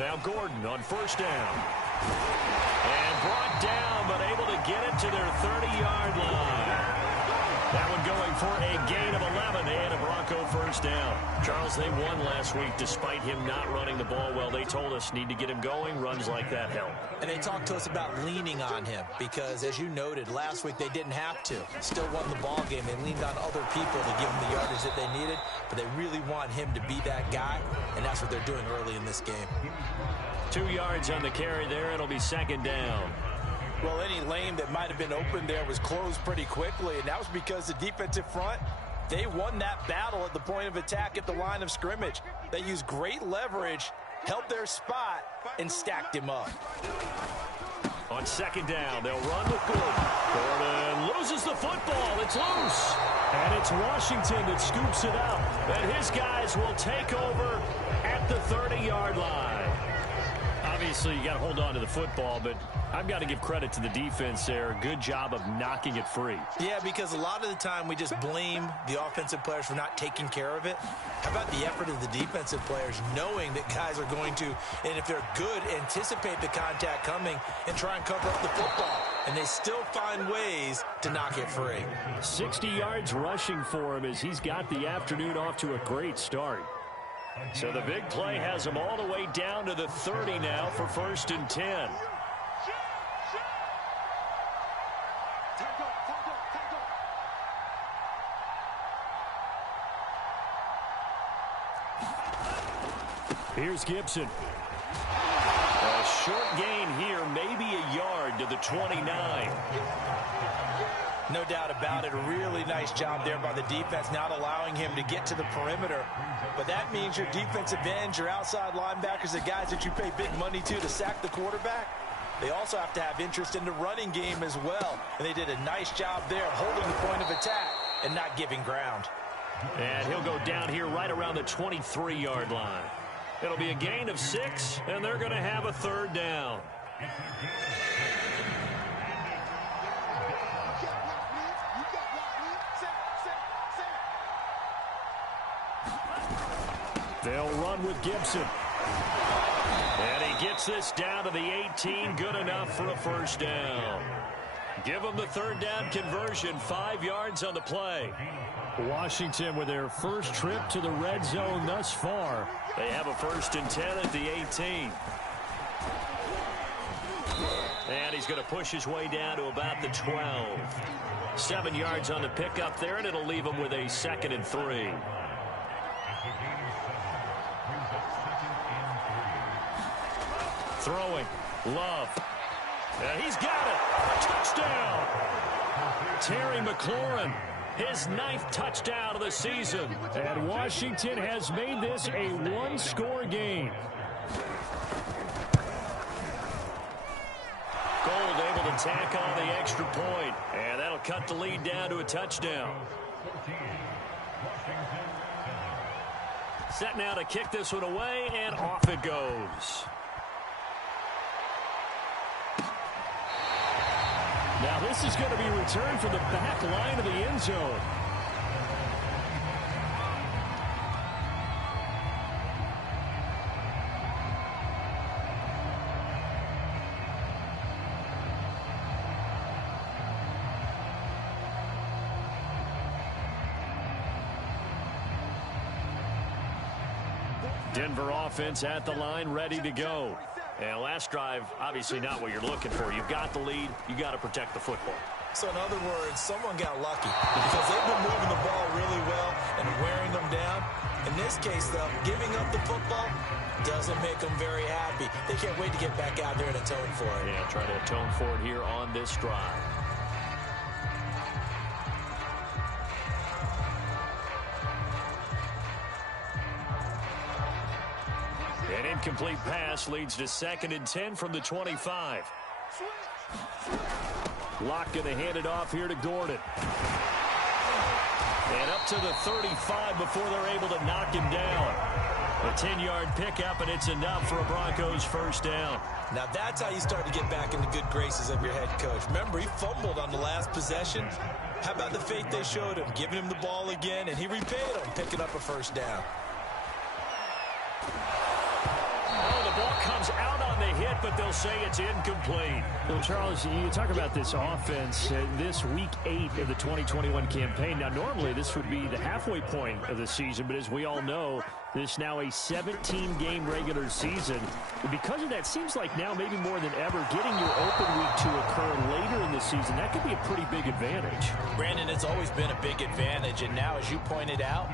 Now Gordon on first down. And brought down, but able to get it to their 30-yard line. That one going for a gain of 11 and a Bronco first down. Charles, they won last week despite him not running the ball well. They told us need to get him going. Runs like that help. And they talked to us about leaning on him because, as you noted, last week they didn't have to. Still won the ball game. They leaned on other people to give them the yardage that they needed, but they really want him to be that guy, and that's what they're doing early in this game. 2 yards on the carry there. It'll be second down. Well, any lane that might have been open there was closed pretty quickly, and that was because the defensive front, they won that battle at the point of attack at the line of scrimmage. They used great leverage, held their spot, and stacked him up. On second down, they'll run with Gordon. Gordon loses the football. It's loose. And it's Washington that scoops it up. And his guys will take over at the 30-yard line. Obviously, you got to hold on to the football, but I've got to give credit to the defense there. Good job of knocking it free. Yeah, because a lot of the time we just blame the offensive players for not taking care of it. How about the effort of the defensive players knowing that guys are going to, and if they're good, anticipate the contact coming and try and cover up the football. And they still find ways to knock it free. 60 yards rushing for him as he's got the afternoon off to a great start. So the big play has him all the way down to the 30 now for 1st and 10. Here's Gibson. A short gain here, maybe a yard to the 29. No doubt about it. A really nice job there by the defense, not allowing him to get to the perimeter. But that means your defensive ends, your outside linebackers, the guys that you pay big money to sack the quarterback, they also have to have interest in the running game as well. And they did a nice job there holding the point of attack and not giving ground. And he'll go down here right around the 23-yard line. It'll be a gain of 6, and they're going to have a 3rd down. They'll run with Gibson. And he gets this down to the 18. Good enough for a 1st down. Give them the 3rd down conversion. 5 yards on the play. Washington with their first trip to the red zone thus far. They have a 1st and 10 at the 18. And he's going to push his way down to about the 12. 7 yards on the pickup there, and it'll leave him with a 2nd and 3. Throwing. Love. And he's got it. Touchdown. Terry McLaurin. His 9th touchdown of the season. And Washington has made this a 1-score game. Gold able to tack on the extra point. And that'll cut the lead down to a touchdown. Set now to kick this one away, and off it goes. Now this is going to be returned from the back line of the end zone. Denver offense at the line, ready to go. And last drive, obviously not what you're looking for. You've got the lead. You got to protect the football. So in other words, someone got lucky because they've been moving the ball really well and wearing them down. In this case, though, giving up the football doesn't make them very happy. They can't wait to get back out there and atone for it. Yeah, try to atone for it here on this drive. An incomplete pass leads to 2nd and 10 from the 25. Locke going to hand it off here to Gordon. And up to the 35 before they're able to knock him down. A 10-yard pickup, and it's enough for a Broncos 1st down. Now that's how you start to get back in the good graces of your head coach. Remember, he fumbled on the last possession. How about the faith they showed him, giving him the ball again, and he repaid him, picking up a 1st down. Oh, the ball comes out on the hit, but they'll say it's incomplete. Well, Charles, you talk about this offense, this Week 8 of the 2021 campaign. Now, normally this would be the halfway point of the season, but as we all know, this now a 17-game regular season. Because of that, seems like now maybe more than ever, getting your open week to occur later in the season, that could be a pretty big advantage. Brandon, it's always been a big advantage, and now, as you pointed out,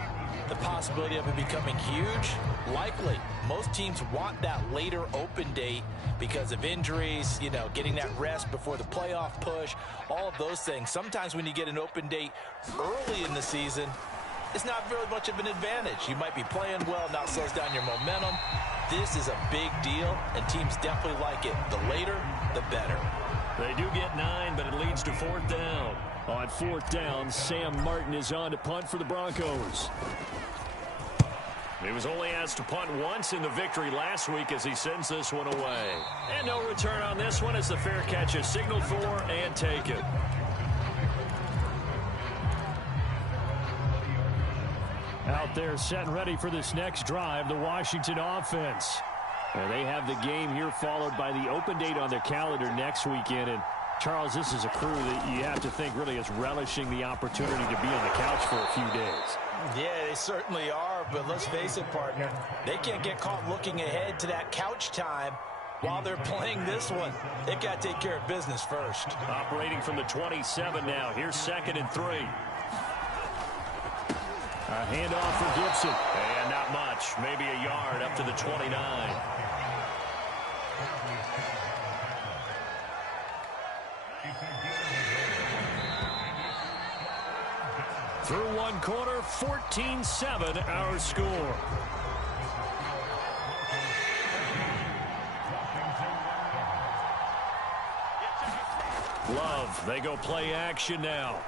the possibility of it becoming huge, likely. Most teams want that later open date because of injuries, you know, getting that rest before the playoff push, all of those things. Sometimes when you get an open date early in the season, it's not really much of an advantage. You might be playing well, now it slows down your momentum. This is a big deal, and teams definitely like it. The later, the better. They do get 9, but it leads to 4th down. On 4th down, Sam Martin is on to punt for the Broncos. He was only asked to punt once in the victory last week as he sends this one away. And no return on this one as the fair catch is signaled for and taken. Out there set and ready for this next drive, the Washington offense. And they have the game here followed by the open date on their calendar next weekend. And Charles, this is a crew that you have to think really is relishing the opportunity to be on the couch for a few days. Yeah, they certainly are, but let's face it, partner. They can't get caught looking ahead to that couch time while they're playing this one. They got to take care of business first. Operating from the 27 now. Here's 2nd and 3. A handoff for Gibson. And not much. Maybe a yard up to the 29. Through one quarter, 14-7 our score. Love, they go play action now.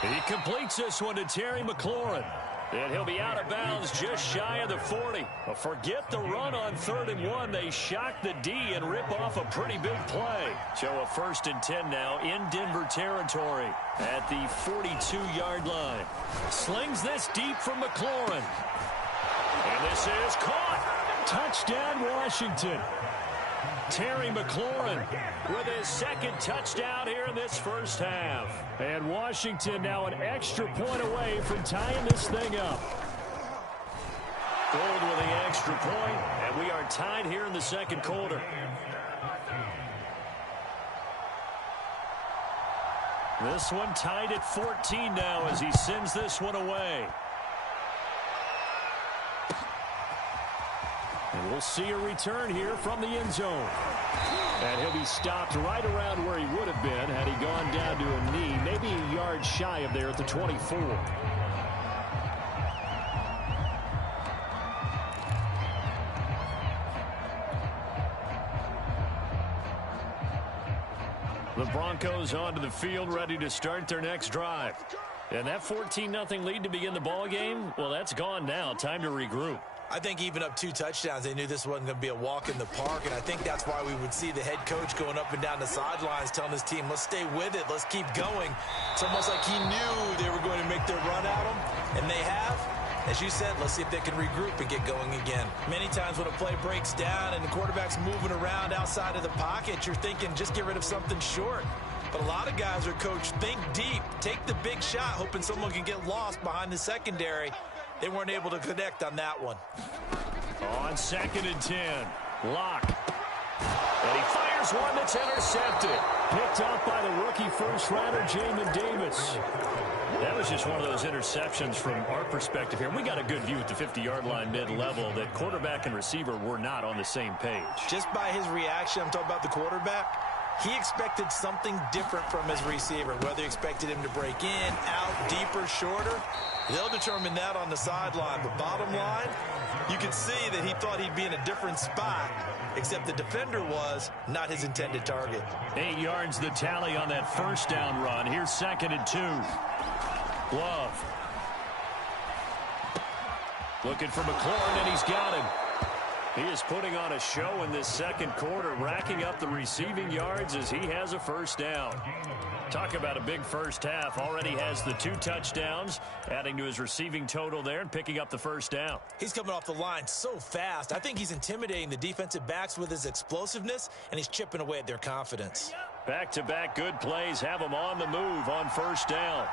He completes this one to Terry McLaurin. And he'll be out of bounds just shy of the 40. Forget the run on 3rd and 1. They shock the D and rip off a pretty big play. Show a 1st and 10 now in Denver territory at the 42-yard line. Slings this deep from McLaurin. And this is caught. Touchdown, Washington. Terry McLaurin with his 2nd touchdown here in this first half. And Washington now an extra point away from tying this thing up. Gold with the extra point, and we are tied here in the 2nd quarter. This one tied at 14 now as he sends this one away. And we'll see a return here from the end zone. And he'll be stopped right around where he would have been had he gone down to a knee, maybe a yard shy of there at the 24. The Broncos onto the field ready to start their next drive. And that 14-0 lead to begin the ball game, well, that's gone now. Time to regroup. I think even up 2 touchdowns, they knew this wasn't going to be a walk in the park, and I think that's why we would see the head coach going up and down the sidelines telling his team, let's stay with it, let's keep going. It's almost like he knew they were going to make their run at him, and they have. As you said, let's see if they can regroup and get going again. Many times when a play breaks down and the quarterback's moving around outside of the pocket, you're thinking just get rid of something short. But a lot of guys are coached, think deep, take the big shot, hoping someone can get lost behind the secondary. They weren't able to connect on that one. On 2nd and 10, Locke. And he fires one that's intercepted. Picked up by the rookie first-rounder, Jamin Davis. That was just one of those interceptions from our perspective here. We got a good view at the 50-yard line mid-level that quarterback and receiver were not on the same page. Just by his reaction, I'm talking about the quarterback, he expected something different from his receiver, whether he expected him to break in, out, deeper, shorter. They'll determine that on the sideline. But bottom line, you can see that he thought he'd be in a different spot, except the defender was not his intended target. 8 yards the tally on that first down run. Here's 2nd and 2. Love. Looking for McLaurin, and he's got him. He is putting on a show in this second quarter, racking up the receiving yards as he has a first down. Talk about a big first half. Already has the 2 touchdowns, adding to his receiving total there and picking up the first down. He's coming off the line so fast. I think he's intimidating the defensive backs with his explosiveness, and he's chipping away at their confidence. Back-to-back good plays have him on the move on first down.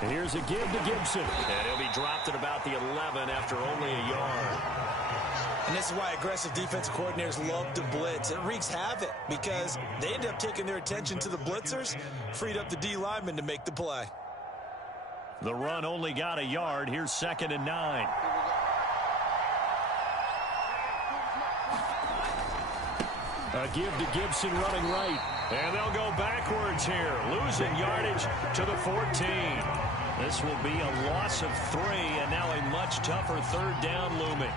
And here's a give to Gibson. And he'll be dropped at about the 11 after only a yard. And this is why aggressive defensive coordinators love to blitz. It wreaks havoc because they end up taking their attention to the blitzers, freed up the D lineman to make the play. The run only got a yard. Here's 2nd and 9. A give to Gibson running right. And they'll go backwards here, losing yardage to the 14. This will be a loss of 3, and now a much tougher third down looming.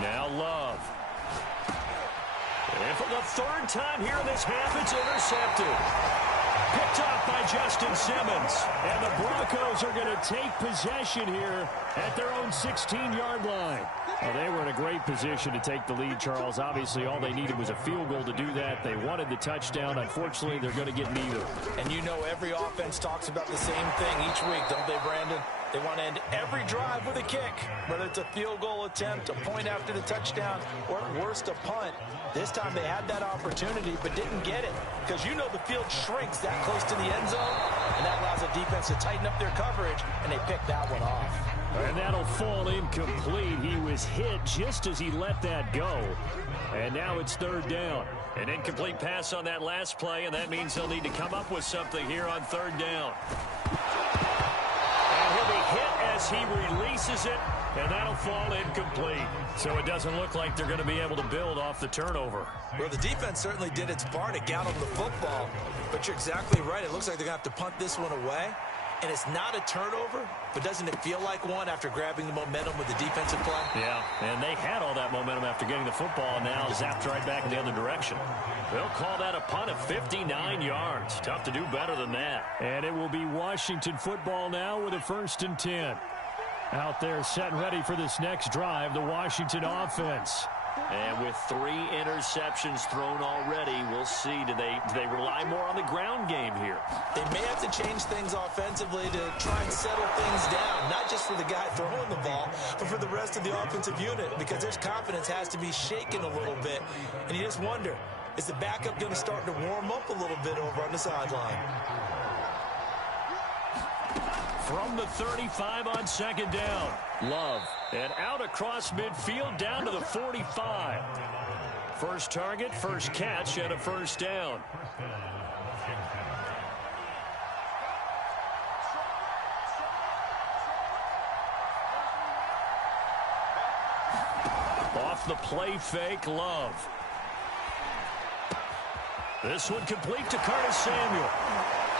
Now Love. And for the 3rd time here in this half, it's intercepted. Picked off by Justin Simmons. And the Broncos are going to take possession here at their own 16-yard line. Well, they were in a great position to take the lead, Charles. Obviously, all they needed was a field goal to do that. They wanted the touchdown. Unfortunately, they're going to get neither. And you know every offense talks about the same thing each week, don't they, Brandon? They want to end every drive with a kick, whether it's a field goal attempt, a point after the touchdown, or at worst, a punt. This time they had that opportunity but didn't get it because you know the field shrinks that close to the end zone, and that allows the defense to tighten up their coverage, and they picked that one off. And that'll fall incomplete. He was hit just as he let that go. And now it's 3rd down. An incomplete pass on that last play, and that means they'll need to come up with something here on 3rd down. And he'll be hit as he releases it, and that'll fall incomplete. So it doesn't look like they're going to be able to build off the turnover. Well, the defense certainly did its part to get on the football, but you're exactly right. It looks like they're going to have to punt this one away. And it's not a turnover, but doesn't it feel like one after grabbing the momentum with the defensive play? Yeah, and they had all that momentum after getting the football, and now zapped right back in the other direction. They'll call that a punt of 59 yards. Tough to do better than that. And it will be Washington football now with a 1st and 10. Out there set and ready for this next drive, the Washington offense. And with 3 interceptions thrown already, we'll see. Do they rely more on the ground game here? They may have to change things offensively to try and settle things down, not just for the guy throwing the ball, but for the rest of the offensive unit, because their confidence has to be shaken a little bit. And you just wonder, is the backup going to start to warm up a little bit over on the sideline? From the 35 on 2nd down. Love. And out across midfield down to the 45. First target, first catch, and a 1st down. Off the play fake, Love. This one complete to Curtis Samuel.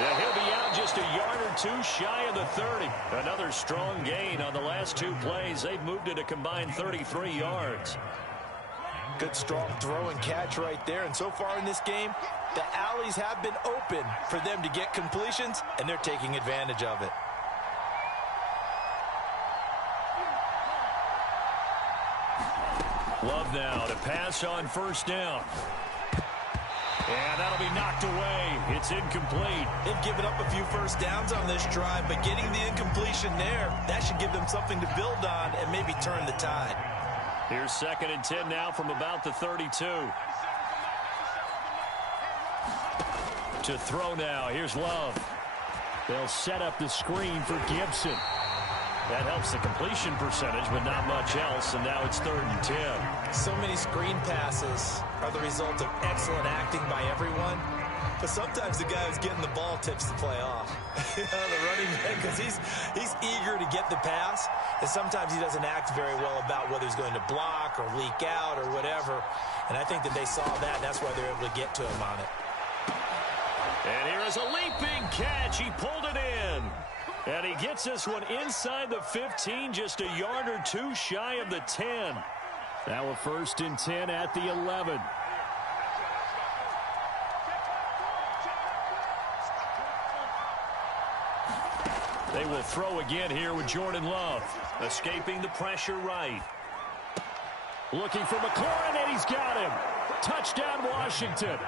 Yeah, he'll be out just a yard or 2 shy of the 30. Another strong gain on the last 2 plays. They've moved it a combined 33 yards. Good strong throw and catch right there. And so far in this game, the alleys have been open for them to get completions, and they're taking advantage of it. Love now to pass on 1st down. And that'll be knocked away. It's incomplete. They've given up a few first downs on this drive, but getting the incompletion there, that should give them something to build on and maybe turn the tide. Here's 2nd and 10 now from about the 32. To throw now. Here's Love. They'll set up the screen for Gibson. That helps the completion percentage, but not much else, and now it's 3rd and 10. So many screen passes are the result of excellent acting by everyone, but sometimes the guy who's getting the ball tips the play off. The running back, because he's eager to get the pass, and sometimes he doesn't act very well about whether he's going to block or leak out or whatever, and I think that they saw that, and that's why they're able to get to him on it. And here is a leaping catch. He pulled it in. And he gets this one inside the 15, just a yard or two shy of the 10. Now a 1st and 10 at the 11. They will throw again here with Jordan Love. Escaping the pressure right. Looking for McLaurin, and he's got him. Touchdown, Washington.